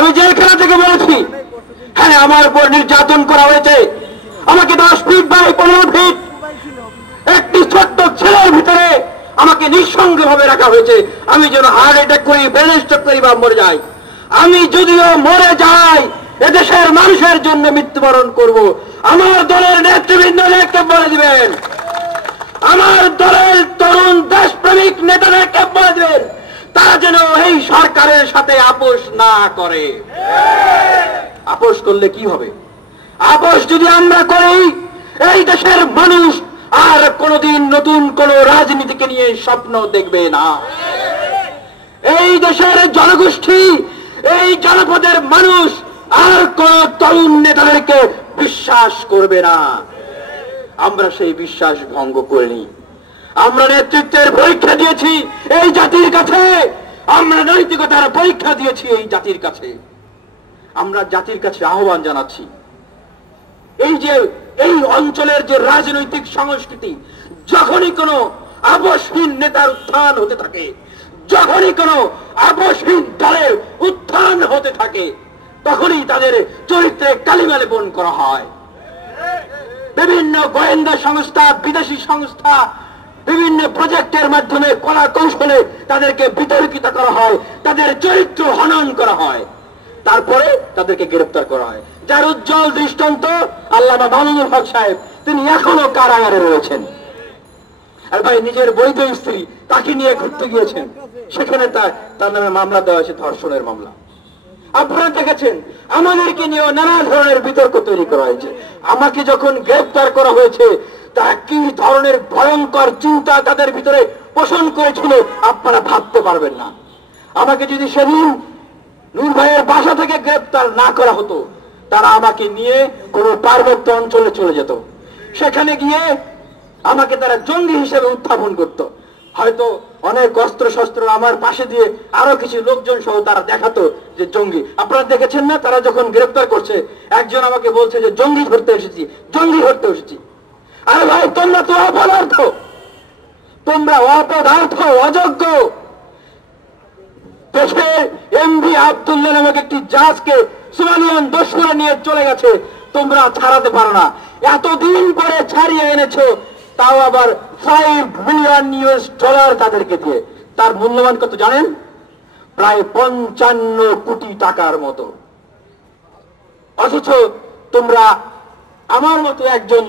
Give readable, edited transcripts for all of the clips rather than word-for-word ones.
আমি জেলখানা থেকে বলেছি, হ্যাঁ আমার উপর নির্যাতন করা হয়েছে। আমাকে 10 ফিট বাই 15 ফিট একটি ছোট্ট ছেলের ভিতরে আমাকে নিঃসঙ্গ ভাবে রাখা হয়েছে। আমি যেন হার্ট অ্যাটাক করি, ব্রেন স্ট্রোক করি বা মরে যাই। আমি যদিও মরে যাই, এদেশের মানুষের জন্য মৃত্যুবরণ করব। আমার দলের নেতৃবৃন্দদেরকে বলে দিবেন, আমার দলের তরুণ দেশপ্রেমিক নেতাদেরকে বলে দিবেন, তারা যেন এই সরকারের সাথে আপোষ না করে। আপোষ করলে কি হবে? আপোষ যদি আমরা করি, এই দেশের মানুষ আর কোনদিন নতুন কোন রাজনীতিকে নিয়ে স্বপ্ন দেখবে না। এই দেশের জনগোষ্ঠী, এই জনপদের মানুষ আর কোন তরুণ নেতাদেরকে বিশ্বাস করবে না। আমরা সেই বিশ্বাস ভঙ্গ করিনি। আমরা নেতৃত্বের পরীক্ষা দিয়েছি এই জাতির কাছে, আমরা নৈতিকতার পরীক্ষা দিয়েছি এই জাতির কাছে। আমরা জাতির কাছে আহ্বান জানাচ্ছি, এই যে এই অঞ্চলের যে রাজনৈতিক সংস্কৃতি, যখনই কোনো আপোষহীন নেতার উত্থান হতে থাকে, যখনই কোনো আপোষহীন দলের উত্থান হতে থাকে, তখনই তাদের চরিত্রে কালিমা লেপন করা হয়। বিভিন্ন গোয়েন্দা সংস্থা, বিদেশি সংস্থা বিভিন্ন প্রজেক্টের মাধ্যমে কলা কৌশলে তাদেরকে বিতর্কিত করা হয়, তাদের চরিত্র হনন করা হয়, তারপরে তাদেরকে গ্রেফতার করা হয়। যার উজ্জ্বল দৃষ্টান্ত আল্লামা মামুনুল হক সাহেব, তিনি এখনো কারাগারে রয়েছেন। আর ভাই নিজের বৈধ স্ত্রী তাকে নিয়ে ঘুরতে গিয়েছেন, সেখানে তার নামে মামলা দেওয়া হয়েছে, ধর্ষণের মামলা। আপনারা দেখেছেন আমাদেরকে নিয়েও নানা ধরনের বিতর্ক তৈরি করা হয়েছে। আমাকে যখন গ্রেফতার করা হয়েছে, তারা কি ধরনের ভয়ঙ্কর চিন্তা তাদের ভিতরে পোষণ করেছিল আপনারা ভাবতে পারবেন না। আমাকে যদি সেদিন নূর ভাইয়ের বাসা থেকে গ্রেফতার না করা হতো, তারা আমাকে নিয়ে কোনো পার্বত্য অঞ্চলে চলে যেত, সেখানে গিয়ে আমাকে তারা জঙ্গি হিসেবে উত্থাপন করত। হয়তো অনেক অস্ত্র শস্ত্র আমার পাশে দিয়ে আরো কিছু লোকজন সহ তারা দেখাতো যে জঙ্গি। আপনারা দেখেছেন না, তারা যখন গ্রেফতার করছে, একজন আমাকে বলছে যে জঙ্গি ধরতে এসেছি, জঙ্গি ধরতে এসেছি। আরে ভাই, তোমরা তো অপদার্থ, তোমরা অপদার্থ, অযোগ্য। দেশের এমভি আব্দুল্লাহ নামক একটি জাহাজকে সোমালিয়ান দস্যুরা নিয়ে চলে গেছে, তোমরা ছাড়াতে পারো না। এতদিন পরে ছাড়িয়ে এনেছো, তাও আবার $5 মিলিয়ন তাদেরকে দিয়ে। তার মূল্যবান কত জানেন? প্রায় 55 কোটি টাকার মতো। অথচ তোমরা আমার মতো একজন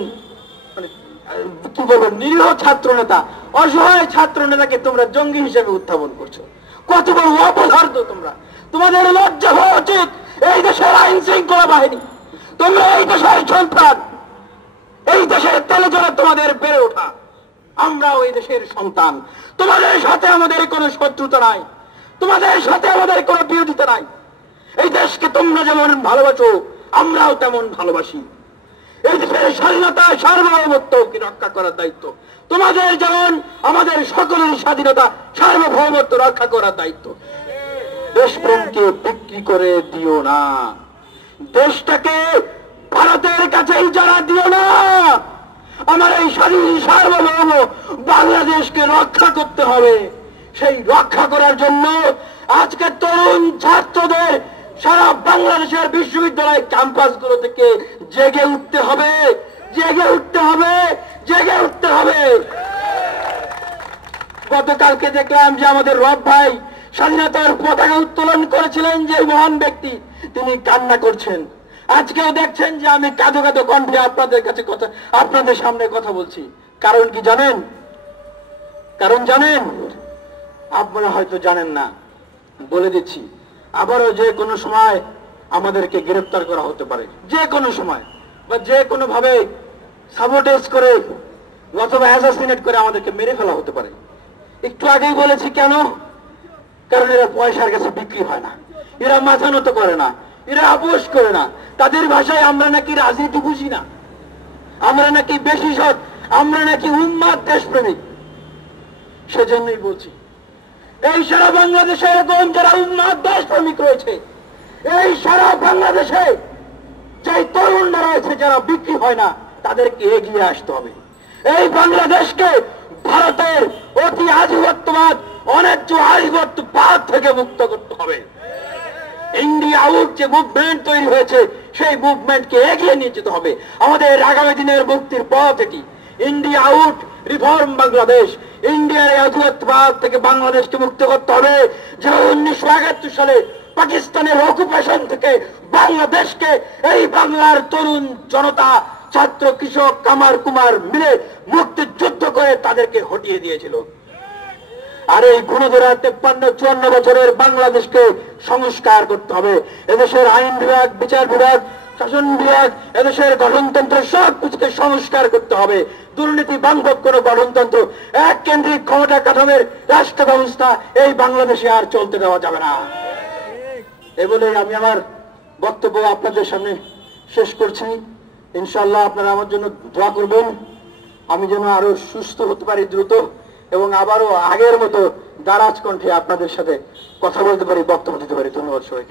কি বলবো নিরীহ ছাত্র নেতা, অসহায় ছাত্র নেতাকে তোমরা জঙ্গি হিসেবে উত্থাপন করছো। কত বড় অপদার্থ তোমরা! তোমাদের লজ্জা হওয়া উচিত। এই দেশের আইন শৃঙ্খলা বাহিনী, তোমরা এই দেশের সন্তান, এই দেশের তেলে জলে তোমাদের বেড়ে ওঠা। আমরাও এই দেশের সন্তান। তোমাদের সাথে আমাদের কোনো শত্রুতা নাই, তোমাদের সাথে আমাদের কোনো বিরোধিতা নাই। এই দেশকে তোমরা যেমন ভালোবাসো, আমরাও তেমন ভালোবাসি। এই দেশের স্বাধীনতা, সার্বভৌমত্বকে রক্ষা করার দায়িত্ব তোমাদের, যেমন আমাদের সকলের স্বাধীনতা, সার্বভৌমত্ব রক্ষা করার দায়িত্ব। দেশপ্রেমকে বিক্রি করে দিও না, দেশটাকে ভারতের কাছেই যারা দিও না। আমার এই স্বাধীন সার্বভৌম বাংলাদেশকে রক্ষা করতে হবে। সেই রক্ষা করার জন্য আজকে তরুণ ছাত্রদের সারা বাংলাদেশের বিশ্ববিদ্যালয় ক্যাম্পাসগুলো থেকে জেগে উঠতে হবে, জেগে উঠতে হবে, জেগে উঠতে হবে। গতকালকে দেখলাম যে আমাদের রব ভাই স্বাধীনতার পতাকা উত্তোলন করেছিলেন, যে মহান ব্যক্তি, তিনি কান্না করছেন। আজকেও দেখছেন যে আমি কাঁদো কাঁদো কণ্ঠে আপনাদের কাছে কথা, আপনাদের সামনে কথা বলছি। কারণ কি জানেন? কারণ জানেন? আপনারা হয়তো জানেন না, বলে দিচ্ছি। আবারও যে কোনো সময় আমাদেরকে গ্রেফতার করা হতে পারে, যে কোনো সময়, বা যে কোনো ভাবে সাবোটেজ করে অথবা অ্যাসাসিনেট করে আমাদেরকে মেরে ফেলা হতে পারে। একটু আগেই বলেছি কেন? কারণ এরা পয়সার কাছে বিক্রি হয় না, এরা মাথা নত করে না, এরা আপোষ করে না। তাদের ভাষায় আমরা নাকি রাজনীতি বুঝি না, আমরা নাকি বেশি সৎ, আমরা নাকি উম্মাদ দেশপ্রেমিক। সেজন্যই বলছি, এই সারা বাংলাদেশে এরকম যারা উম্মাদ দেশপ্রেমিক রয়েছে, এই সারা বাংলাদেশে যে তরুণরা রয়েছে যারা বিক্রি হয় না, তাদেরকে এগিয়ে আসতে হবে। এই বাংলাদেশকে ভারতের অতি আধিপত্যবাদ, অন্যায্য আধিপত্যবাদ থেকে মুক্ত করতে হবে। ইন্ডিয়া আউট যে মুভমেন্ট তৈরি হয়েছে সেই মুভমেন্টকে এগিয়ে নিয়ে যেতে হবে। আমাদের আগামী দিনের মুক্তির পথ এটি। India out, reform Bangladesh. ইন্ডিয়ার এই আধিপত্যবাদ থেকে বাংলাদেশকে মুক্ত করতে হবে। যে 1971 সালে পাকিস্তানের অকুপেশন থেকে বাংলাদেশকে এই বাংলার তরুণ জনতা, ছাত্র, কৃষক, কামার কুমার মিলে মুক্তির যুদ্ধ করে তাদেরকে হটিয়ে দিয়েছিল। আর এই গুণধরা 53-54 বছরের বাংলাদেশকে সংস্কার করতে হবে। এদেশের আইন বিভাগ, বিচার বিভাগ, শাসন বিভাগ, এদেশের গঠনতন্ত্র সব কিছুকে সংস্কার করতে হবে। দুর্নীতি বান্ধব কোন গঠনতন্ত্র, এক কেন্দ্রিক ক্ষমতা কাঠামোর রাষ্ট্র ব্যবস্থা এই বাংলাদেশে আর চলতে দেওয়া যাবে না। এ বলে আমি আমার বক্তব্য আপনাদের সামনে শেষ করছি। ইনশাআল্লাহ আপনারা আমার জন্য দোয়া করবেন, আমি যেন আরো সুস্থ হতে পারি দ্রুত, এবং আবারও আগের মতো দারাজ কণ্ঠে আপনাদের সাথে কথা বলতে পারি, বক্তব্য দিতে পারি। ধন্যবাদ সবাইকে।